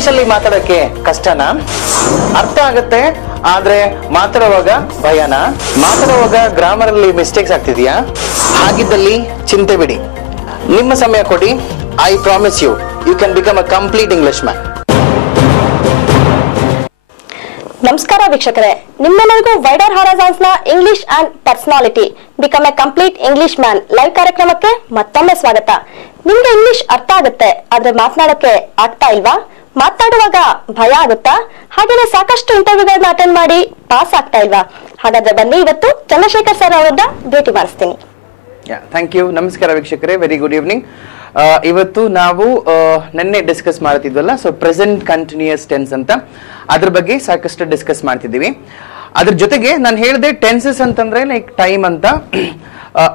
English ಅಲ್ಲಿ ಮಾತಾಡಕ್ಕೆ ಕಷ್ಟನಾ? ಅರ್ಥ ಆಗತ್ತೆ ಆದ್ರೆ ಮಾತಾಡುವಾಗ ಭಯನ? ಮಾತಾಡುವಾಗ ಗ್ರಾಮರ್ ಅಲ್ಲಿ ಮಿಸ್ಟೇಕ್ಸ್ ಆಗ್ತಿದ್ಯಾ? ಹಾಗಿದ್ದಲ್ಲಿ ಚಿಂತೆ ಬಿಡಿ, ನಿಮ್ಮ ಸಮಯ ಕೊಡಿ. I promise you can become a complete English man. ನಮಸ್ಕಾರ ವೀಕ್ಷಕರೇ, ನಿಮ್ಮೆಲ್ಲರಿಗೂ ವೈಡರ್ ಹಾರೈಸನ್ಸ್ ನ English and personality become a complete English man live ಕಾರ್ಯಕ್ರಮಕ್ಕೆ ಮತ್ತೊಮ್ಮೆ ಸ್ವಾಗತ. ನಿಮ್ಗೆ ಇಂಗ್ಲಿಷ್ ಅರ್ಥ ಆಗುತ್ತೆ ಆದ್ರೆ ಮಾತನಾಡಕ್ಕೆ ಆಗ್ತಾ ಇಲ್ವಾ? ಮಾತನಾಡುವಾಗ ಭಯ ಆಗುತ್ತಾ? ಹಾಗೇನೆ ಸಾಕಷ್ಟು ಇಂಟರ್ವ್ಯೂಗಳನ್ನ ಅಟೆಂಡ್ ಮಾಡಿ ಪಾಸ್ ಆಗ್ತಾ ಇಲ್ವಾ? ಹಾಗಾದ್ರೆ ಬನ್ನಿ ಇವತ್ತು ಚಂದ್ರಶೇಖರ್ ಸರ್ ಅವರನ್ನ ಭೇಟಿ ಮಾಡಿಸ್ತೀನಿ. Thank you. ನಮಸ್ಕಾರ ವೀಕ್ಷಕರೇ, ವೆರಿ ಗುಡ್ ಈವ್ನಿಂಗ್. ಇವತ್ತು ನಾವು ನಿನ್ನೆ ಡಿಸ್ಕಸ್ ಮಾಡ್ತಿದ್ವಲ್ಲ, ಸೊ ಪ್ರೆಸೆಂಟ್ ಕಂಟಿನ್ಯೂಯಸ್ ಟೆನ್ಸ್ ಅಂತ, ಅದ್ರ ಬಗ್ಗೆ ಸಾಕಷ್ಟು ಡಿಸ್ಕಸ್ ಮಾಡ್ತಿದ್ದೀವಿ. ಅದ್ರ ಜೊತೆಗೆ ನಾನು ಹೇಳಿದೆ ಟೆನ್ಸಸ್ ಅಂತಂದ್ರೆ ಲೈಕ್ ಟೈಮ್ ಅಂತ.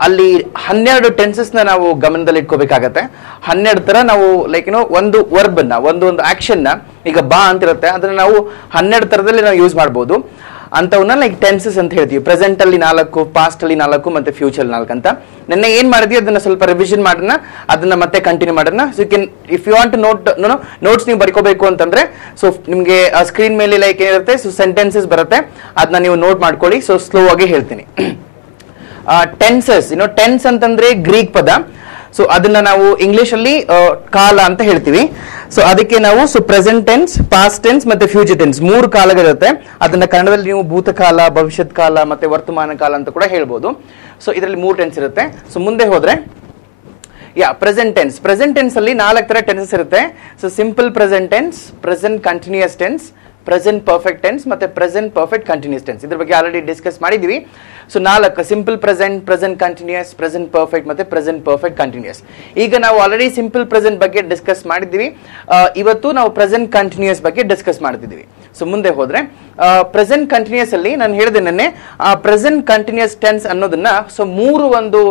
ಅಲ್ಲಿ 12 ಟೆನ್ಸಸ್ ನ ನಾವು ಗಮನದಲ್ಲಿ ಇಟ್ಕೋಬೇಕಾಗತ್ತೆ. 12 ತರ ನಾವು ಲೈಕ್ ಒಂದು ವರ್ಬ್ ನ ಒಂದು ಆಕ್ಷನ್ ನ, ಈಗ ಬಾ ಅಂತಿರುತ್ತೆ, ಅದನ್ನ ನಾವು 12 ತರದಲ್ಲಿ ನಾವು ಯೂಸ್ ಮಾಡಬಹುದು. ಅಂತವನ್ನ ಲೈಕ್ ಟೆನ್ಸಸ್ ಅಂತ ಹೇಳ್ತೀವಿ. ಪ್ರೆಸೆಂಟ್ ಅಲ್ಲಿ 4, ಪಾಸ್ಟ್ ಅಲ್ಲಿ 4 ಮತ್ತೆ ಫ್ಯೂಚರ್ 4 ಅಂತ. ನಿನ್ನೆ ಏನ್ ಮಾಡಿದ್ವಿ ಅದನ್ನ ಸ್ವಲ್ಪ ರಿವಿಷನ್ ಮಾಡೋಣ, ಅದನ್ನ ಮತ್ತೆ ಕಂಟಿನ್ಯೂ ಮಾಡೋಣ. So you can, if you want to notes ನೀವು ಬರ್ಕೋಬೇಕು ಅಂತಂದ್ರೆ, ಸೊ ನಿಮ್ಗೆ ಸ್ಕ್ರೀನ್ ಮೇಲೆ ಲೈಕ್ ಏನಿರುತ್ತೆ, ಸೊ ಸೆಂಟೆನ್ಸಸ್ ಬರುತ್ತೆ, ಅದನ್ನ ನೀವು ನೋಟ್ ಮಾಡ್ಕೊಳ್ಳಿ. ಸೊ ಸ್ಲೋ ಆಗಿ ಹೇಳ್ತೀನಿ. ಟೆನ್ಸಸ್, ಟೆನ್ಸ್ ಅಂತಂದ್ರೆ ಗ್ರೀಕ್ ಪದ. ಸೊ ಅದನ್ನ ನಾವು ಇಂಗ್ಲಿಷ್ ಅಲ್ಲಿ ಕಾಲ ಅಂತ ಹೇಳ್ತೀವಿ. ಸೊ ಅದಕ್ಕೆ ನಾವು ಪ್ರೆಸೆಂಟ್ ಟೆನ್ಸ್, ಪಾಸ್ಟ್ ಟೆನ್ಸ್ ಮತ್ತೆ ಫ್ಯೂಚರ್ ಟೆನ್ಸ್ 3 ಕಾಲಗಳಿರುತ್ತೆ. ಅದನ್ನ ಕನ್ನಡದಲ್ಲಿ ನೀವು ಭೂತಕಾಲ, ಭವಿಷ್ಯತ್ ಕಾಲ ಮತ್ತೆ ವರ್ತಮಾನ ಕಾಲ ಅಂತ ಕೂಡ ಹೇಳ್ಬೋದು. ಸೊ ಇದರಲ್ಲಿ 3 ಟೆನ್ಸ್ ಇರುತ್ತೆ. ಸೊ ಮುಂದೆ ಹೋದ್ರೆ ಪ್ರೆಸೆಂಟ್ ಟೆನ್ಸ್. ಪ್ರೆಸೆಂಟ್ ಟೆನ್ಸ್ ಅಲ್ಲಿ 4 ತರ ಟೆನ್ಸಸ್ ಇರುತ್ತೆ. So simple present tense, present continuous tense, present perfect tense ಮತ್ತೆ ಪ್ರೆಸೆಂಟ್ ಪರ್ಫೆಕ್ಟ್ ಕಂಟಿನ್ಯೂಸ್ ಟೆನ್ಸ್. ಇದ್ರ ಬಗ್ಗೆ ಆಲ್ರೆಡಿ ಡಿಸ್ಕಸ್ ಮಾಡಿದೀವಿ. So 4 simple present, present continuous, present perfect ಮತ್ತೆ ಪ್ರೆಸೆಂಟ್ ಪರ್ಫೆಕ್ಟ್ ಕಂಟಿನ್ಯೂಯಸ್. ಈಗ ನಾವು ಆಲ್ರೆಡಿ ಸಿಂಪಲ್ ಪ್ರೆಸೆಂಟ್ ಬಗ್ಗೆ ಡಿಸ್ಕಸ್ ಮಾಡಿದ್ದೀವಿ. ಇವತ್ತು ನಾವು ಪ್ರೆಸೆಂಟ್ ಕಂಟಿನ್ಯೂಯಸ್ ಬಗ್ಗೆ ಡಿಸ್ಕಸ್ ಮಾಡ್ತಿದ್ದೀವಿ. ಸೊ ಮುಂದೆ ಹೋದ್ರೆ ಪ್ರೆಸೆಂಟ್ ಕಂಟಿನ್ಯೂಯಸ್ ಅಲ್ಲಿ ನಾನು ಹೇಳಿದೆ ನೆನ್ನೆ, ಪ್ರೆಸೆಂಟ್ ಕಂಟಿನ್ಯೂಯಸ್ ಟೆನ್ಸ್ ಅನ್ನೋದನ್ನ ಸೊ 3 ಒಂದು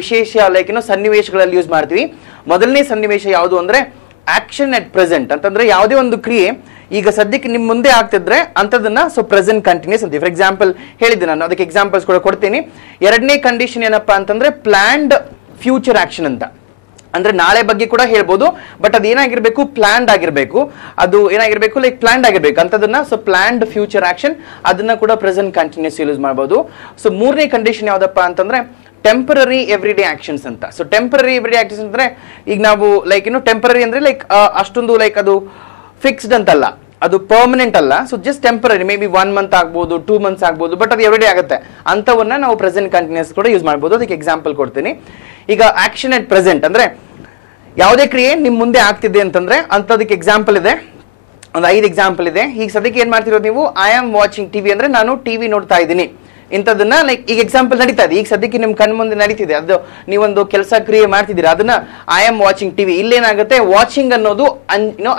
ವಿಶೇಷ ಲೈಕ್ ಸನ್ನಿವೇಶಗಳಲ್ಲಿ ಯೂಸ್ ಮಾಡ್ತೀವಿ. ಮೊದಲನೇ ಸನ್ನಿವೇಶ ಯಾವುದು ಅಂದ್ರೆ ಆಕ್ಷನ್ ಅಟ್ ಪ್ರೆಸೆಂಟ್ ಅಂತಂದ್ರೆ ಯಾವುದೇ ಒಂದು ಕ್ರಿಯೆ ಈಗ ಸದ್ಯಕ್ಕೆ ನಿಮ್ ಮುಂದೆ ಆಗ್ತಿದ್ರೆ ಅಂತದನ್ನ ಸೊ ಪ್ರೆಸೆಂಟ್ ಕಂಟಿನ್ಯೂಸ್ ಅಂತೀವಿ. ಫಾರ್ ಎಕ್ಸಾಂಪಲ್ ಹೇಳಿದ್ದೆ ನಾನು, ಅದಕ್ಕೆ ಎಕ್ಸಾಂಪಲ್ಸ್ ಕೂಡ ಕೊಡ್ತೀನಿ. 2ನೇ ಕಂಡೀಷನ್ ಏನಪ್ಪಾ ಅಂತಂದ್ರೆ ಪ್ಲಾನ್ಡ್ ಫ್ಯೂಚರ್ ಆಕ್ಷನ್ ಅಂತ. ಅಂದ್ರೆ ನಾಳೆ ಬಗ್ಗೆ ಕೂಡ ಹೇಳ್ಬೋದು, ಬಟ್ ಅದು ಏನಾಗಿರ್ಬೇಕು, ಪ್ಲಾನ್ಡ್ ಆಗಿರ್ಬೇಕು. ಅದು ಏನಾಗಿರ್ಬೇಕು, ಲೈಕ್ ಪ್ಲಾನ್ಡ್ ಆಗಿರ್ಬೇಕು ಅಂತದನ್ನ ಸೊ ಪ್ಲಾನ್ಡ್ ಫ್ಯೂಚರ್ ಆಕ್ಷನ್, ಅದನ್ನ ಕೂಡ ಪ್ರೆಸೆಂಟ್ ಕಂಟಿನ್ಯೂಸ್ ಯೂಸ್ ಮಾಡಬಹುದು. ಸೊ 3ನೇ ಕಂಡೀಷನ್ ಯಾವ್ದಪ್ಪ ಅಂತಂದ್ರೆ ಟೆಂಪರರಿ ಎವ್ರಿಡೇ ಆಕ್ಷನ್ಸ್ ಅಂತ. ಸೊ ಟೆಂಪರರಿ ಎವ್ರಿಡೇ ಆಕ್ಷನ್ಸ್ ಅಂದ್ರೆ ಈಗ ನಾವು ಲೈಕ್ ಟೆಂಪರರಿ ಅಂದ್ರೆ ಲೈಕ್ ಅಷ್ಟೊಂದು ಲೈಕ್ ಅದು ಫಿಕ್ಸ್ಡ್ ಅಂತಲ್ಲ, ಅದು ಪರ್ಮನೆಂಟ್ ಅಲ್ಲ. So just temporary, may be 1 month ಆಗ್ಬೋದು, 2 ಮಂತ್ಸ್ ಆಗ್ಬೋದು, ಬಟ್ ಅದು ಎವ್ರಿಡೇ ಆಗುತ್ತೆ. ಅಂತವನ್ನ ನಾವು ಪ್ರೆಸೆಂಟ್ ಕಂಟಿನ್ಯೂಸ್ ಕೂಡ ಯೂಸ್ ಮಾಡಬಹುದು. ಅದಕ್ಕೆ ಎಕ್ಸಾಂಪಲ್ ಕೊಡ್ತೀನಿ. ಈಗ ಆಕ್ಷನ್ ಅಟ್ ಪ್ರೆಸೆಂಟ್ ಅಂದ್ರೆ ಯಾವುದೇ ಕ್ರಿಯೆ ನಿಮ್ ಮುಂದೆ ಆಗ್ತಿದೆ ಅಂತಂದ್ರೆ ಅಂತದಕ್ಕೆ ಎಕ್ಸಾಂಪಲ್ ಇದೆ, ಒಂದು 5 ಎಕ್ಸಾಂಪಲ್ ಇದೆ. ಈಗ ಸದ್ಯಕ್ಕೆ ಏನ್ ಮಾಡ್ತಿರೋದು ನೀವು, ಐ ಆಮ್ ವಾಚಿಂಗ್ ಟಿವಿ ಅಂದ್ರೆ ನಾನು ಟಿವಿ ನೋಡ್ತಾ ಇದ್ದೀನಿ ಇಂಥದನ್ನ ಲೈಕ್ ಈಗ ಎಕ್ಸಾಂಪಲ್ ನಡೀತಾ ಇದೆ, ಈಗ ಸದ್ಯಕ್ಕೆ ನಿಮ್ ಕಣ್ ಮುಂದೆ ನಡೀತಿದೆ, ಅದು ನೀವೊಂದು ಕೆಲಸ ಕ್ರಿಯೆ ಮಾಡ್ತಿದ್ದೀರಾ, ಅದನ್ನ ಐ ಆಮ್ ವಾಚಿಂಗ್ ಟಿವಿ. ಇಲ್ಲೇನಾಗುತ್ತೆ, ವಾಚಿಂಗ್ ಅನ್ನೋದು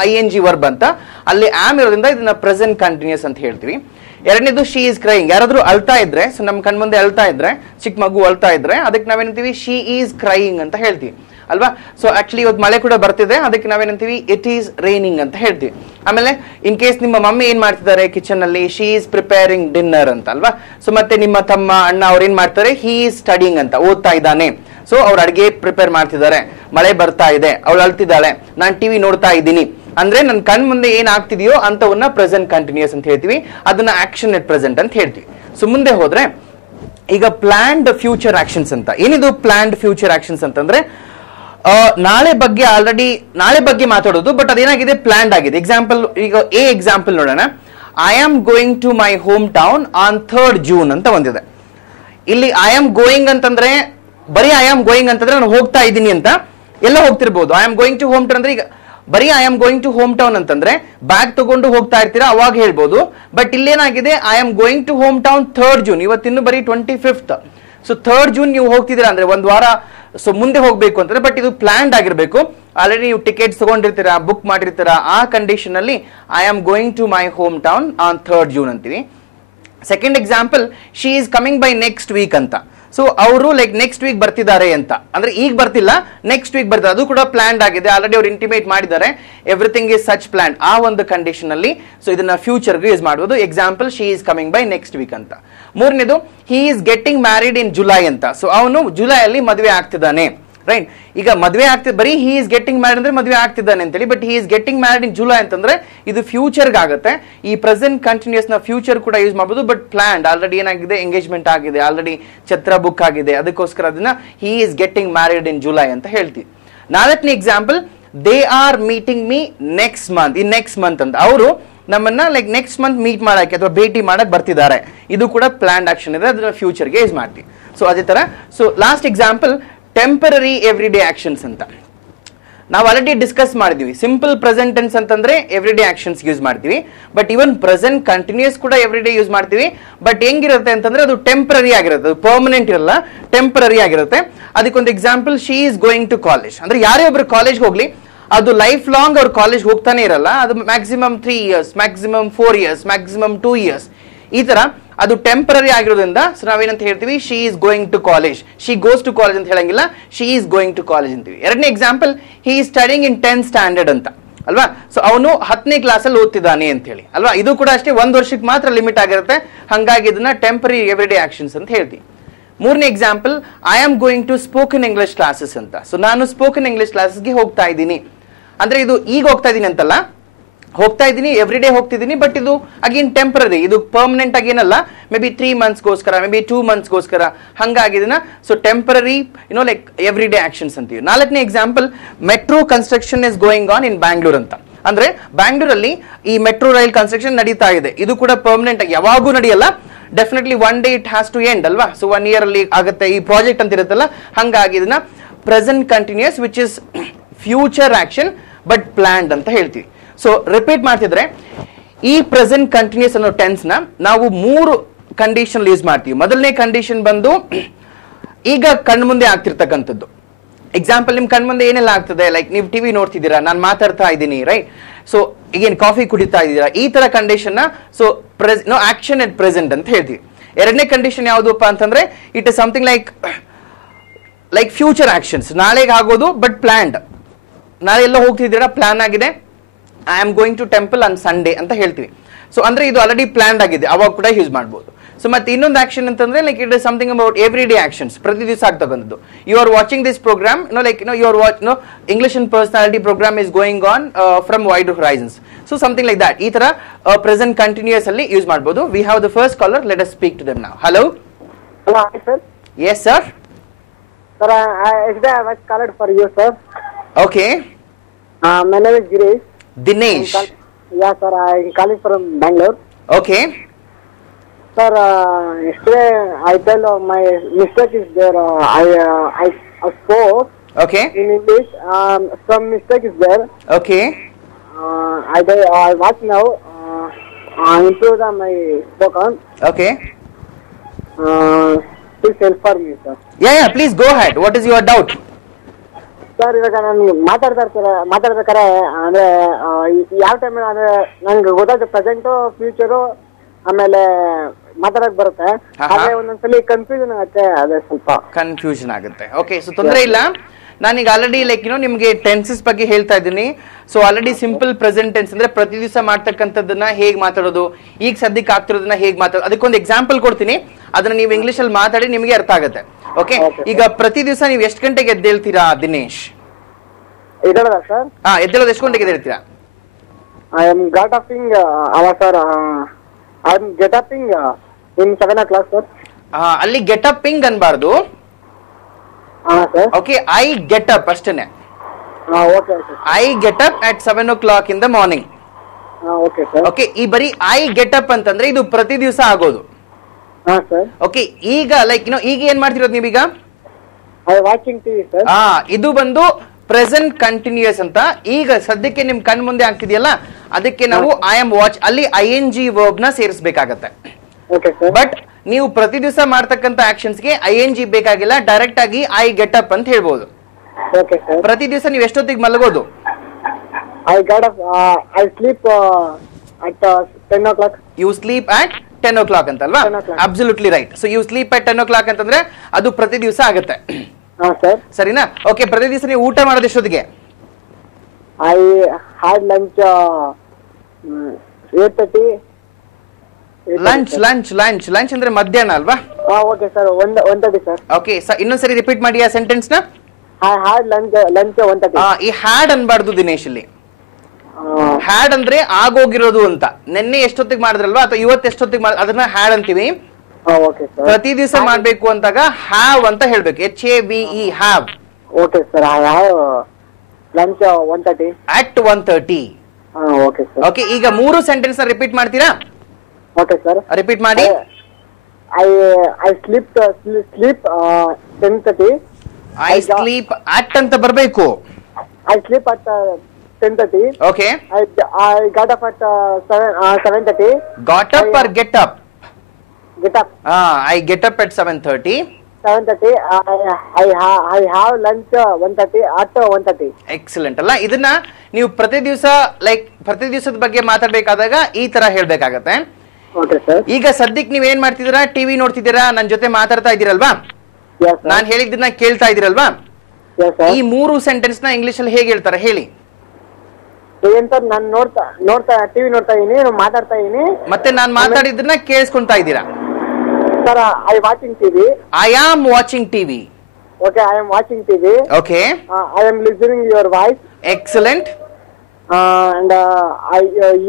ING ವರ್ಬ್ ಅಂತ, ಅಲ್ಲಿ ಆಮ್ ಇರೋದ್ರಿಂದ ಇದನ್ನ ಪ್ರೆಸೆಂಟ್ ಕಂಟಿನ್ಯೂಸ್ ಅಂತ ಹೇಳ್ತೀವಿ. 2ನೇದು ಶಿ ಈಸ್ ಕ್ರೈಯಿಂಗ್. ಯಾರಾದ್ರೂ ಅಳ್ತಾ ಇದ್ರೆ, ಸೊ ನಮ್ ಕಣ್ ಮುಂದೆ ಅಳ್ತಾ ಇದ್ರೆ, ಚಿಕ್ಕ ಮಗು ಅಳ್ತಾ ಇದ್ರೆ ಅದಕ್ಕೆ ನಾವೇನಂತೀವಿ, ಶಿ ಈಸ್ ಕ್ರೈಯಿಂಗ್ ಅಂತ ಹೇಳ್ತೀವಿ ಅಲ್ವಾ. ಸೊ ಆಕ್ಚುಲಿ ಇವತ್ತು ಮಳೆ ಕೂಡ ಬರ್ತಿದೆ, ಅದಕ್ಕೆ ನಾವೇನಂತೀವಿ, ಇಟ್ ಈಸ್ ರೈನಿಂಗ್ ಅಂತ ಹೇಳ್ತೀವಿ. ಆಮೇಲೆ ಇನ್ ಕೇಸ್ ನಿಮ್ಮ ಮಮ್ಮಿ ಏನ್ ಮಾಡ್ತಿದ್ದಾರೆ ಕಿಚನ್ ಅಲ್ಲಿ, ಶಿ ಈಸ್ ಪ್ರಿಪೇರಿಂಗ್ ಡಿನ್ನರ್ ಅಂತ ಅಲ್ವಾ. ಸೊ ಮತ್ತೆ ನಿಮ್ಮ ತಮ್ಮ, ಅಣ್ಣ ಅವ್ರು ಏನ್ ಮಾಡ್ತಾರೆ, ಹಿ ಈಸ್ ಸ್ಟಡಿಂಗ್ ಅಂತ, ಓದ್ತಾ ಇದ್ದಾನೆ. ಸೊ ಅವ್ರು ಅಡಿಗೆ ಪ್ರಿಪೇರ್ ಮಾಡ್ತಿದ್ದಾರೆ, ಮಳೆ ಬರ್ತಾ ಇದೆ, ಅವಳು ಅಳ್ತಿದ್ದಾಳೆ, ನಾನ್ ಟಿವಿ ನೋಡ್ತಾ ಇದ್ದೀನಿ ಅಂದ್ರೆ ನನ್ನ ಕಣ್ ಮುಂದೆ ಏನ್ ಆಗ್ತಿದೆಯೋ ಅಂತವನ್ನ ಪ್ರೆಸೆಂಟ್ ಕಂಟಿನ್ಯೂಸ್ ಅಂತ ಹೇಳ್ತೀವಿ. ಅದನ್ನ ಆಕ್ಷನ್ ಅಟ್ ಪ್ರೆಸೆಂಟ್ ಅಂತ ಹೇಳ್ತೀವಿ. ಸೊ ಮುಂದೆ ಹೋದ್ರೆ ಈಗ ಪ್ಲಾನ್ಡ್ ಫ್ಯೂಚರ್ ಆಕ್ಷನ್ಸ್ ಅಂತ. ಏನಿದು ಪ್ಲಾನ್ಡ್ ಫ್ಯೂಚರ್ ಆಕ್ಷನ್ಸ್ ಅಂತಂದ್ರೆ ನಾಳೆ ಬಗ್ಗೆ ಮಾತಾಡೋದು, ಬಟ್ ಅದೇನಾಗಿದೆ, ಪ್ಲಾನ್ಡ್ ಆಗಿದೆ. ಎಕ್ಸಾಂಪಲ್, ಈಗ ಎಕ್ಸಾಂಪಲ್ ನೋಡೋಣ. I am going to my home town on 3rd June ಅಂತ ಒಂದಿದೆ. ಇಲ್ಲಿ ಐ ಆಮ್ ಗೋಯಿಂಗ್ ಅಂತಂದ್ರೆ ಬರೀ ಐ ಆಮ್ ಗೋಯಿಂಗ್ ಅಂತಂದ್ರೆ ನಾನು ಹೋಗ್ತಾ ಇದ್ದೀನಿ ಅಂತ, ಎಲ್ಲ ಹೋಗ್ತಿರ್ಬೋದು. I am going to home town ಅಂದ್ರೆ ಈಗ ಬರೀ I am going to home town ಅಂತಂದ್ರೆ ಬ್ಯಾಗ್ ತಗೊಂಡು ಹೋಗ್ತಾ ಇರ್ತೀರಾ, ಅವಾಗ ಹೇಳ್ಬೋದು. ಬಟ್ ಇಲ್ಲೇನಾಗಿದೆ, I am going to home town 3rd June, ಇವತ್ತಿನ್ನು ಬರೀ 25th. ಸೊ 3rd June ನೀವು ಹೋಗ್ತಿದ್ದೀರಾ ಅಂದ್ರೆ ಒಂದು ವಾರ ಸೊ ಮುಂದೆ ಹೋಗ್ಬೇಕು ಅಂತಂದ್ರೆ, ಬಟ್ ಇದು ಪ್ಲಾನ್ಡ್ ಆಗಿರ್ಬೇಕು. ಆಲ್ರೆಡಿ ನೀವು ಟಿಕೆಟ್ಸ್ ತಗೊಂಡಿರ್ತೀರಾ, ಬುಕ್ ಮಾಡಿರ್ತೀರಾ. ಆ ಕಂಡೀಷನ್ ಅಲ್ಲಿ I am going to my home town on 3rd June ಅಂತೀವಿ. Second example, she is coming by next week ಅಂತ. ಸೊ ಅವರು ಲೈಕ್ ನೆಕ್ಸ್ಟ್ ವೀಕ್ ಬರ್ತಿದ್ದಾರೆ ಅಂತ, ಅಂದ್ರೆ ಈಗ ಬರ್ತಿಲ್ಲ, ನೆಕ್ಸ್ಟ್ ವೀಕ್ ಬರ್ತಾರೆ, ಅದು ಕೂಡ ಪ್ಲಾನ್ಡ್ ಆಗಿದೆ. ಆಲ್ರೆಡಿ ಅವ್ರು ಇಂಟಿಮೇಟ್ ಮಾಡಿದ್ದಾರೆ, ಎವ್ರಿಥಿಂಗ್ ಇಸ್ ಸಚ್ ಪ್ಲಾನ್. ಆ ಒಂದು ಕಂಡೀಷನ್ ಅಲ್ಲಿ ಸೊ ಇದನ್ನ ಫ್ಯೂಚರ್ಗೆ ಯೂಸ್ ಮಾಡಬಹುದು. Example, she is coming by next week ಅಂತ. 3ನೇದು, he is getting married in July ಅಂತ. ಸೊ ಅವನು ಜುಲೈ ಅಲ್ಲಿ ಮದುವೆ ಆಗ್ತಿದ್ದಾನೆ. ರೈಟ್. ಈಗ ಮದುವೆ ಆಗ್ತಿದ್ ಬರೀ ಹಿ ಇಸ್ ಗೆಟಿಂಗ್ ಮ್ಯಾರಿಡ್ ಅಂದ್ರೆ ಮದುವೆ ಆಗ್ತಿದ್ದಾನೆ ಅಂತೇಳಿ, but he is getting married in July ಅಂತಂದ್ರೆ ಇದು ಫ್ಯೂಚರ್ ಆಗುತ್ತೆ. ಈ ಪ್ರೆಸೆಂಟ್ ಕಂಟಿನ್ಯೂಸ್ ನ ಫ್ಯೂಚರ್ ಕೂಡ ಯೂಸ್ ಮಾಡಬಹುದು, ಬಟ್ ಪ್ಲಾನ್ಡ್ ಆಲ್ರೆಡಿ ಏನಾಗಿದೆ, ಎಂಗೇಜ್ಮೆಂಟ್ ಆಗಿದೆ, ಆಲ್ರೆಡಿ ಛತ್ರ ಬುಕ್ ಆಗಿದೆ, ಅದಕ್ಕೋಸ್ಕರ ಅದನ್ನ he is getting married in July ಅಂತ ಹೇಳ್ತೀವಿ. 4ನೇ example, they are meeting me next month. ಈ ನೆಕ್ಸ್ಟ್ ಮಂತ್ ಅಂತ ಅವರು ನಮ್ಮನ್ನ ಲೈಕ್ ನೆಕ್ಸ್ಟ್ ಮಂತ್ ಮೀಟ್ ಮಾಡಕ್ಕೆ ಅಥವಾ ಭೇಟಿ ಮಾಡಕ್ ಬರ್ತಿದ್ದಾರೆ. ಇದು ಕೂಡ ಪ್ಲಾನ್ಡ್ ಆಕ್ಷನ್ ಇದೆ, ಅದನ್ನ ಫ್ಯೂಚರ್ಗೆ ಯೂಸ್ ಮಾಡ್ತೀವಿ. ಸೊ ಅದೇ ತರ. So last example, temporary every day actions ಅಂತ ನಾವು ಆಲ್ರೆಡಿ ಡಿಸ್ಕಸ್ ಮಾಡಿದ್ವಿ. ಸಿಂಪಲ್ ಪ್ರೆಸೆಂಟ್ ಟೆನ್ಸ್ ಅಂತಂದ್ರೆ ಎವ್ರಿ ಡೇ ಆಕ್ಷನ್ಸ್ ಯೂಸ್ ಮಾಡ್ತೀವಿ, ಬಟ್ ಇವನ್ ಪ್ರೆಸೆಂಟ್ ಕಂಟಿನ್ಯೂಸ್ ಕೂಡ ಎವ್ರಿ ಡೇ ಯೂಸ್ ಮಾಡ್ತೀವಿ. ಬಟ್ ಹೆಂಗಿರುತ್ತೆ ಅಂತಂದ್ರೆ ಅದು ಟೆಂಪರರಿ ಆಗಿರುತ್ತೆ, ಅದು ಪರ್ಮನೆಂಟ್ ಇರಲ್ಲ, ಟೆಂಪರರಿ ಆಗಿರುತ್ತೆ. ಅದಕ್ಕೊಂದು example, she is going to college ಅಂದ್ರೆ ಯಾರೇ ಒಬ್ರು ಕಾಲೇಜ್ ಹೋಗ್ಲಿ, ಅದು ಲೈಫ್ ಲಾಂಗ್ ಅವ್ರು ಕಾಲೇಜ್ ಹೋಗ್ತಾನೆ ಇರಲ್ಲ. ಅದು maximum 3 years, maximum 4 years, maximum 2 years, ಈ ತರ ಅದು ಟೆಂಪರರಿ ಆಗಿರೋದ್ರಿಂದ ಸೊ ನಾವೇನಂತ ಹೇಳ್ತೀವಿ, she is going to college. She goes to college ಅಂತ ಹೇಳಂಗಿಲ್ಲ, she is going to college ಅಂತೀವಿ. 2ನೇ example, he is studying in 10th standard ಅಂತ ಅಲ್ವಾ. ಸೊ ಅವನು 10ನೇ ಕ್ಲಾಸಲ್ಲಿ ಓದ್ತಿದ್ದಾನೆ ಅಂತ ಹೇಳಿ ಅಲ್ವಾ. ಇದು ಕೂಡ ಅಷ್ಟೇ 1 ವರ್ಷಕ್ಕೆ ಮಾತ್ರ ಲಿಮಿಟ್ ಆಗಿರುತ್ತೆ, ಹಂಗಾಗಿ ಇದನ್ನ ಟೆಂಪರರಿ ಎವ್ರಿ ಡೇ ಆಕ್ಷನ್ಸ್ ಅಂತ ಹೇಳ್ತೀವಿ. 3ನೇ example, I am going to spoken English classes ಅಂತ. ಸೊ ನಾನು ಸ್ಪೋಕನ್ ಇಂಗ್ಲಿಷ್ ಕ್ಲಾಸಸ್ಗೆ ಹೋಗ್ತಾ ಇದ್ದೀನಿ ಅಂದ್ರೆ ಇದು ಈಗ ಹೋಗ್ತಾ ಇದ್ದೀನಿ ಅಂತಲ್ಲ, ಹೋಗ್ತಾ ಇದ್ದೀನಿ, ಎವ್ರಿ ಡೇ ಹೋಗ್ತಿದ್ದೀನಿ, ಬಟ್ ಇದು ಅಗೇನ್ ಟೆಂಪರರಿ, ಇದು ಪರ್ಮನೆಂಟ್ ಆಗೇನಲ್ಲ, ಮೇ ಬಿ 3 monthsಗೋಸ್ಕರ, ಮೇ ಬಿ 2 monthsಗೋಸ್ಕರ, ಹಂಗಾಗಿ ಇದನ್ನ so temporary like every day actions ಅಂತೀವಿ. 4ನೇ example, metro construction is going on in Bangalore ಅಂತ ಅಂದ್ರೆ ಬ್ಯಾಂಗ್ಳೂರಲ್ಲಿ ಈ ಮೆಟ್ರೋ ರೈಲ್ ಕನ್ಸ್ಟ್ರಕ್ಷನ್ ನಡೀತಾ ಇದೆ. ಇದು ಕೂಡ ಪರ್ಮನೆಂಟ್ ಆಗಿ ಯಾವಾಗೂ ನಡೆಯಲ್ಲ, definitely one day it has to end ಅಲ್ವಾ. ಸೊ 1 year ಅಲ್ಲಿ ಆಗುತ್ತೆ ಈ ಪ್ರಾಜೆಕ್ಟ್ ಅಂತ ಇರುತ್ತಲ್ಲ, ಹಂಗಾಗಿ ಇದನ್ನ present continuous which is future action but planned ಅಂತ ಹೇಳ್ತೀವಿ. ಸೊ ರಿಪೀಟ್ ಮಾಡ್ತಿದ್ರೆ, ಈ ಪ್ರೆಸೆಂಟ್ ಕಂಟಿನ್ಯೂಸ್ ಅನ್ನೋ ಟೆನ್ಸ್ ನ ನಾವು 3 ಕಂಡೀಷನ್ ಯೂಸ್ ಮಾಡ್ತೀವಿ. ಮೊದಲನೇ ಕಂಡೀಷನ್ ಬಂದು ಈಗ ಕಣ್ಮುಂದೆ ಆಗ್ತಿರ್ತಕ್ಕಂಥದ್ದು. ಎಕ್ಸಾಂಪಲ್, ನಿಮ್ ಕಣ್ಮುಂದೆ ಏನೆಲ್ಲ ಆಗ್ತದೆ, ಲೈಕ್ ನೀವು ಟಿವಿ ನೋಡ್ತಿದ್ದೀರಾ, ನಾನು ಮಾತಾಡ್ತಾ ಇದ್ದೀನಿ, ರೈಟ್. ಸೊ ಈಗೇನು ಕಾಫಿ ಕುಡಿತಾ ಇದ್ದೀರಾ, ಈ ತರ ಕಂಡೀಷನ್ ನ ಸೊ ಆಕ್ಷನ್ ಎಟ್ ಪ್ರೆಸೆಂಟ್ ಅಂತ ಹೇಳ್ತೀವಿ. 2ನೇ ಕಂಡೀಷನ್ ಯಾವುದಪ್ಪ ಅಂತಂದ್ರೆ, it is something like future actions, ನಾಳೆಗೆ ಆಗೋದು ಬಟ್ ಪ್ಲಾನ್ಡ್. ನಾಳೆ ಎಲ್ಲ ಹೋಗ್ತಿದ್ದೀರಾ, ಪ್ಲಾನ್ ಆಗಿದೆ, I am going to temple on Sunday ಅಂತ ಹೇಳ್ತೀವಿ. ಸೊ ಅಂದ್ರೆ ಇದು ಆಲ್ರೆಡಿ ಪ್ಲಾನ್ಡ್ ಆಗಿದೆ, ಅವಾಗ ಕೂಡ ಯೂಸ್ ಮಾಡಬಹುದು. ಸೊ ಮತ್ತೆ ಇನ್ನೊಂದು ಆಕ್ಷನ್ ಅಂತಂದ್ರೆ like it is something about every day actions, ಪ್ರತಿ ದಿವಸ ಆಗ್ತಕ್ಕಂಥದ್ದು. You are watching this programme, you are English and personality programme is going on from Wide Horizons. So something like that. ಈ ತರ present continuous ಅಲ್ಲಿ use ಮಾಡಬಹುದು. We have the first caller, let us speak to them now. Hello. Hello, hi sir. Yes sir. Sir, yesterday I was called for you, sir. Okay. My name is Girish. Dinesh. Yeah, sir. I'm calling from Bangalore. Okay. Sir, yesterday I tell my mistake is there. I spoke Okay. in English. Some mistake is there. Okay. I watch now. Improve my spoken. Okay. Please help for me, sir. Yeah, please go ahead. What is your doubt? Sir, ಇವಾಗ ನಾನು ಮಾತಾಡ್ಬೇಕಾರೆ ಅಂದ್ರೆ ಯಾವ time ಅಂದ್ರೆ ನಂಗೆ ಗೊತ್ತಾಯ್ತು present future ಆಮೇಲೆ ಮಾತಾಡಕ್ ಬರುತ್ತೆ. ಆದ್ರೆ ಒಂದೊಂದ್ಸಲಿ ಕನ್ಫ್ಯೂಷನ್ ಆಗುತ್ತೆ, ಅದೇ ಸ್ವಲ್ಪ ಕನ್ಫ್ಯೂಷನ್ ಆಗುತ್ತೆ. ಓಕೆ, ಸೊ ತೊಂದರೆ ಇಲ್ಲ. ನಾನೀಗ ಆಲ್ರೆಡಿ ಲೈಕ್ ನಿಮ್ಗೆ ಟೆನ್ಸಸ್ ಬಗ್ಗೆ ಹೇಳ್ತಾ ಇದ್ದೀನಿ. So already simple present tense ಅಂದ್ರೆ ಪ್ರತಿ ದಿವಸ ಮಾಡ್ತಕ್ಕಂಥದ್ದನ್ನ ಹೇಗ್ ಮಾತಾಡೋದು, ಈಗ ಸದ್ಯಕ್ಕೆ ಆಗ್ತಿರೋದನ್ನ ಹೇಗ್ ಮಾತಾಡೋದು, ಅದಕ್ಕೊಂದು ಎಕ್ಸಾಂಪಲ್ ಕೊಡ್ತೀನಿ. ಅದನ್ನ ನೀವು ಇಂಗ್ಲಿಷ್ ಅಲ್ಲಿ ಮಾತಾಡಿ ನಿಮಗೆ ಅರ್ಥ ಆಗುತ್ತೆ. ಓಕೆ, ಈಗ ಪ್ರತಿ ದಿವಸ ನೀವು ಎಷ್ಟು ಗಂಟೆಗೆ ಎದ್ದೇಳ್ತೀರಾ ದಿನೇಶ್? ಸರ್ ಎದ್ದೇಳೋದು ಎಷ್ಟು ಗಂಟೆಗೆ ಎದ್ದೇಳ್ತೀರಾ? I am got upping sir, I am get upping in 7 o'clock sir. ಅಲ್ಲಿ ಗೆಟ್ ಅಪಿಂಗ್ ಅನ್ಬಾರ್ದು. ಓಕೆ, ಐ ಗೆಟ್ ಅಪ್ ಅಷ್ಟೇನೆ. I get up at 7 o'clock in the morning. Okay, ಈ ಬರೀ ಐ ಗೆಟ್ ಅಪ್ ಅಂತಂದ್ರೆ ಇದು ಪ್ರತಿ ದಿವಸ ಆಗೋದು. ಓಕೆ, ಈಗ ಲೈಕ್ ಈಗ ಏನ್ ಮಾಡ್ತಿರೋದು ನೀವೀಗ? Watching TV sir. ಇದು ಬಂದು ಪ್ರೆಸೆಂಟ್ ಕಂಟಿನ್ಯೂಸ್ ಅಂತ. ಈಗ ಸದ್ಯಕ್ಕೆ ನಿಮ್ ಕಣ್ ಮುಂದೆ ಆಗ್ತಿದೆಯಲ್ಲ, ಅದಕ್ಕೆ ನಾವು ಐ ಆಮ್ ವಾಚ್ ಅಲ್ಲಿ ING ವರ್ಬ್ ನ ಸೇರಿಸಬೇಕಾಗತ್ತೆ. ಬಟ್ ನೀವು ಪ್ರತಿ ದಿವಸ ಮಾಡ್ತಕ್ಕಂತ ಆಕ್ಷನ್ಸ್ ಗೆ ING ಬೇಕಾಗಿಲ್ಲ, ಡೈರೆಕ್ಟ್ ಆಗಿ ಐ ಗೆಟ್ ಅಪ್ ಅಂತ ಹೇಳ್ಬೋದು. ಪ್ರತಿ ದಿವಸ ನೀವು ಎಷ್ಟೊತ್ತಿಗೆ ಮಲಗೋದು? I sleep at 10 o'clock. You sleep at 10 o'clock ಅಂತಲ್ವಾ? Absolutely right. So you sleep at 10 o'clock ಅಂತಂದ್ರೆ ಅದು ಪ್ರತಿ ದಿವಸ ಆಗುತ್ತೆ, ಸರಿನಾ? ಓಕೆ, ಪ್ರತಿ ದಿವಸ ನೀವು ಊಟ ಮಾಡೋದು ಎಷ್ಟೊತ್ತಿಗೆ? I had lunch 8:30. ಲಂಚ್ ಅಂದ್ರೆ ಮಧ್ಯಾಹ್ನ ಅಲ್ವಾ? Okay sir, 1:30 sir. ಓಕೆ, ಇನ್ನೊಂದ್ಸರಿ ರಿಪೀಟ್ ಮಾಡಿ ಆ ಸೆಂಟೆನ್ಸ್ ನ. I had lunch 1:30. He had ಅನ್ಬಾರ್ದು Dinesh ಇಲ್ಲಿ. ಹ್ಯಾಡ್ ಅಂದ್ರೆ ಆಗೋಗಿರೋದು ಅಂತ. ನಿನ್ನೆ ಎಷ್ಟೊತ್ತಿಗೆ ಮಾಡಿದ್ರಲ್ವಾ ಅಥವಾ ಇವತ್ತು ಎಷ್ಟೊತ್ತಿಗೆ ಅದನ್ನ ಹ್ಯಾಡ್ ಅಂತೀವಿ. ಪ್ರತಿ ದಿವಸ ಮಾಡ್ಬೇಕು ಅಂತಾಗ ಹ್ಯಾವ್ ಅಂತ ಹೇಳ್ಬೇಕು. HAVE have. Okay sir, I have lunch 1:30 at 1:30. Okay sir. Okay, ಈಗ 3 ಸೆಂಟೆನ್ಸ್ ರಿಪೀಟ್ ಮಾಡ್ತೀರಾ? ಓಕೆ ಸರ್, ರಿಪೀಟ್ ಮಾಡಿ. I sleep 10:30. I sleep at ಅಂತ ಬರಬೇಕು. I sleep at 10:30. Okay. I got up at 7:30. Got up or get up? Get up. I get up at 7:30. 7:30. I have lunch 1:30 at 1:30. Excellent ಅಲ್ಲ. ಇದನ್ನ ನೀವು ಪ್ರತಿ ದಿವಸ ಪ್ರತಿ ದಿವಸದ ಬಗ್ಗೆ ಮಾತಾಡ್ಬೇಕಾದಾಗ ಈ ತರ ಹೇಳ್ಬೇಕಾಗತ್ತೆ. Okay sir. ಈಗ ಸದ್ಯಕ್ಕೆ ನೀವ್ ಏನ್ ಮಾಡ್ತಿದ್ದೀರಾ? ಟಿವಿ ನೋಡ್ತಿದ್ದೀರಾ, ನನ್ ಜೊತೆ ಮಾತಾಡ್ತಾ ಇದ್ದೀರಲ್ವಾ? ನಾನ್ ಹೇಳಿದ್ದನ್ನ ಕೇಳ್ತಾ ಇದ್ದೀರಲ್ವಾ? ಈ 3 ಸೆಂಟೆನ್ಸ್ ನ ಇಂಗ್ಲಿಷ್ ಅಲ್ಲಿ ಹೇಗೆ ಹೇಳ್ತಾರೆ ಹೇಳಿ? ಏನ್ ಸರ್, ನಾನು ನೋಡ್ತಾ ಟಿವಿ ನೋಡ್ತಾ ಇದೀನಿ, ಮಾತಾಡ್ತಾ ಇದೀನಿ. ಮತ್ತೆ ನಾನ್ ಮಾತಾಡಿದ್ದನ್ನ ಕೇಳಿಸ್ಕೊಂತಾ ಇದ್ದೀರಾ? Sir, I watching TV. I am watching TV. Okay, I am watching TV. Okay. I am listening your voice. Excellent. And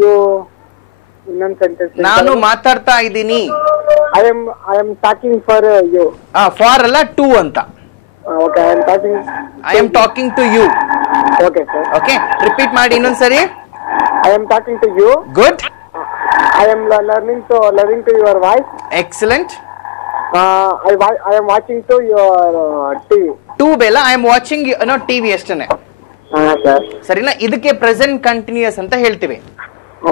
you ಇನ್ನೊಂದು ಸೆಂಟೆನ್ಸ್. ನಾನು ಮಾತಾಡ್ತಾ ಇದ್ದೀನಿ. I am talking for you. For ಅಲ್ಲ, ಟು ಅಂತ. Okay, I am talking to you. Okay sir. Okay, repeat ಮಾಡಿ ಇನ್ನೊಂದ್ಸರಿ. I am talking to you. Good. I am learning to your voice. Excellent. I am watching to your TV. ಟು ಬೇಲ, I am watching TV ಅಷ್ಟೇನೆ. Sir, ಸರಿನಾ? ಇದಕ್ಕೆ present continuous ಅಂತ ಹೇಳ್ತೀವಿ.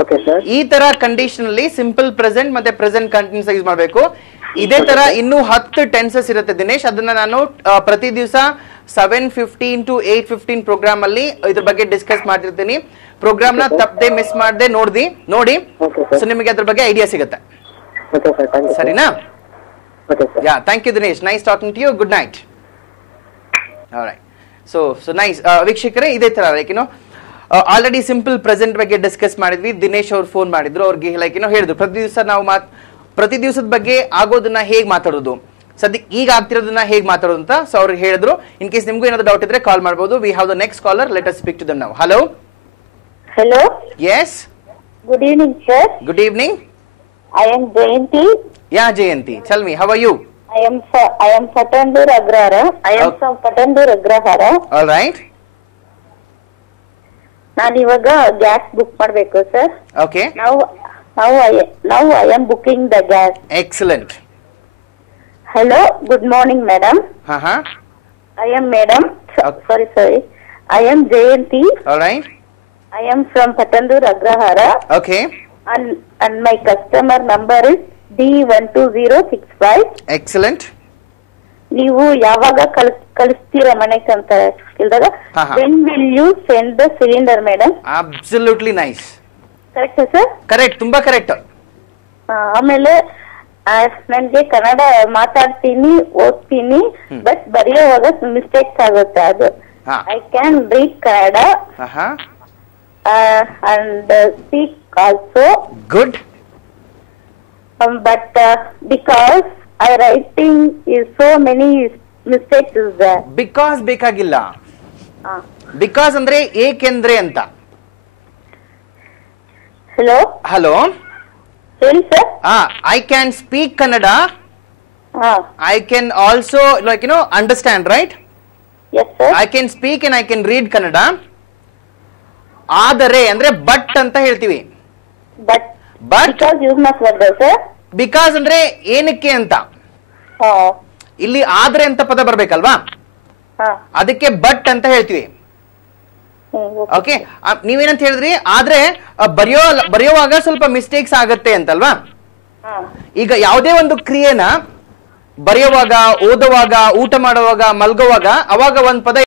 Okay sir. ಈ ತರ ಕಂಡೀಷನ್ ಅಲ್ಲಿ ಸಿಂಪಲ್ ಪ್ರೆಸೆಂಟ್ ಮತ್ತೆ ಪ್ರೆಸೆಂಟ್ ಕಂಟಿನ್ಯೂಸ್ ಯೂಸ್ ಮಾಡಬೇಕು. ಇದೇ ತರ ಇನ್ನೂ 10 ಟೆನ್ಸಸ್ ಇರುತ್ತೆ ದಿನೇಶ್. ಅದನ್ನ ನಾನು ಪ್ರತಿ ದಿವಸ 7:15 to 8:15 ಪ್ರೋಗ್ರಾಮ್ ಅಲ್ಲಿ ಇದ್ರ ಬಗ್ಗೆ ಡಿಸ್ಕಸ್ ಮಾಡ್ತಿರ್ತೀನಿ. ಪ್ರೋಗ್ರಾಮ್ ನ ತಪ್ಪದೆ ಮಿಸ್ ಮಾಡದೆ ನೋಡಿ. ಸೊ ನಿಮಗೆ ಅದ್ರ ಬಗ್ಗೆ ಐಡಿಯಾ ಸಿಗುತ್ತೆ. ಸರಿನಾ? Yeah, thank you Dinesh. Nice talking to you. Good night. Alright. So nice ವೀಕ್ಷಕರೇ, ಇದೇ ತರ ಆಲ್ರೆಡಿ ಸಿಂಪಲ್ ಪ್ರೆಸೆಂಟ್ ಬಗ್ಗೆ ಡಿಸ್ಕಸ್ ಮಾಡಿದ್ವಿ. ದಿನೇಶ್ ಅವ್ರು ಫೋನ್ ಮಾಡಿದ್ರು, ಅವ್ರಿಗೆ ಹೇಳಿದ್ರು ಪ್ರತಿ ದಿವಸದ ಬಗ್ಗೆ ಆಗೋದನ್ನ ಹೇಗ್ ಮಾತಾಡೋದು, ಸದ್ಯಕ್ಕೆ ಈಗ ಆಗ್ತಿರೋದನ್ನ ಹೇಗ್ ಮಾತಾಡೋದು ಅಂತ. ಸೊ ಅವ್ರಿಗೆ ಹೇಳಿದ್ರು. ಇನ್ ಕೇಸ್ ನಿಮ್ಗೂ ಏನಾದ್ರು ಡೌಟ್ ಇದ್ರೆ ಕಾಲ್ ಮಾಡಬಹುದು. We have the next caller. Let us speak to them now. Hello. Hello. Yes. Good evening, sir. Good evening. I am Jayanti. Yeah, Jayanti. Tell me, how are you? I am Patandur Agrahara. I am from Patandur Agrahara. All right. ನಾನು ಇವಾಗ gas book ಮಾಡಬೇಕು sir. Okay. Now I am booking the gas. Excellent. Hello. Good morning, madam. I am madam. Sorry. I am Jayanti. All right. I am from Patandur Agrahara. Okay. And my customer number is D12065. Excellent. ನೀವು ಯಾವಾಗ ಕಳಿಸ್ತೀರಾ ಮನೆಗೆ ಅಂತ ಕೇಳಿದಾಗ when will you send the cylinder madam? Absolutely nice. Correct sir? Correct, ತುಂಬಾ correct. ಆಮೇಲೆ ನನ್ಗೆ ಕನ್ನಡ ಮಾತಾಡ್ತೀನಿ, ಓದ್ತೀನಿ, ಬಟ್ ಬರೆಯುವಾಗ ಮಿಸ್ಟೇಕ್ಸ್ ಆಗುತ್ತೆ. ಅದು I can read Kannada and speak also. Good. But because I writing is so many mistakes is there. Because ಬೇಕಾಗಿಲ್ಲ. Because ಅಂದ್ರೆ ಏಕೆಂದ್ರೆ ಅಂತ. Hello. ಹೇಳಿ sir. I can speak Kannada. I can also understand, right? Yes sir. I can speak and I can read Kannada. ಆದರೆ ಅಂದ್ರೆ but ಅಂತ ಹೇಳ್ತೀವಿ. But because use must ಬರ್ಬೇಕು ಸರ್. ಬಿಕಾಸ್ ಅಂದ್ರೆ ಏನಕ್ಕೆ ಅಂತ. ಇಲ್ಲಿ ಆದ್ರೆ ಅಂತ ಪದ ಬರ್ಬೇಕಲ್ವಾ, ಅದಕ್ಕೆ ಬಟ್ ಅಂತ ಹೇಳ್ತೀವಿ. ಓಕೆ, ನೀವೇನಂತ ಹೇಳಿದ್ರಿ? ಆದ್ರೆ ಬರೆಯುವಾಗ ಸ್ವಲ್ಪ ಮಿಸ್ಟೇಕ್ಸ್ ಆಗತ್ತೆ ಅಂತಲ್ವಾ. ಈಗ ಯಾವುದೇ ಒಂದು ಕ್ರಿಯೆನ ಬರೆಯುವಾಗ, ಓದುವಾಗ, ಊಟ ಮಾಡುವಾಗ, ಮಲ್ಗುವಾಗ ಅವಾಗ ಒಂದ್ ಪದ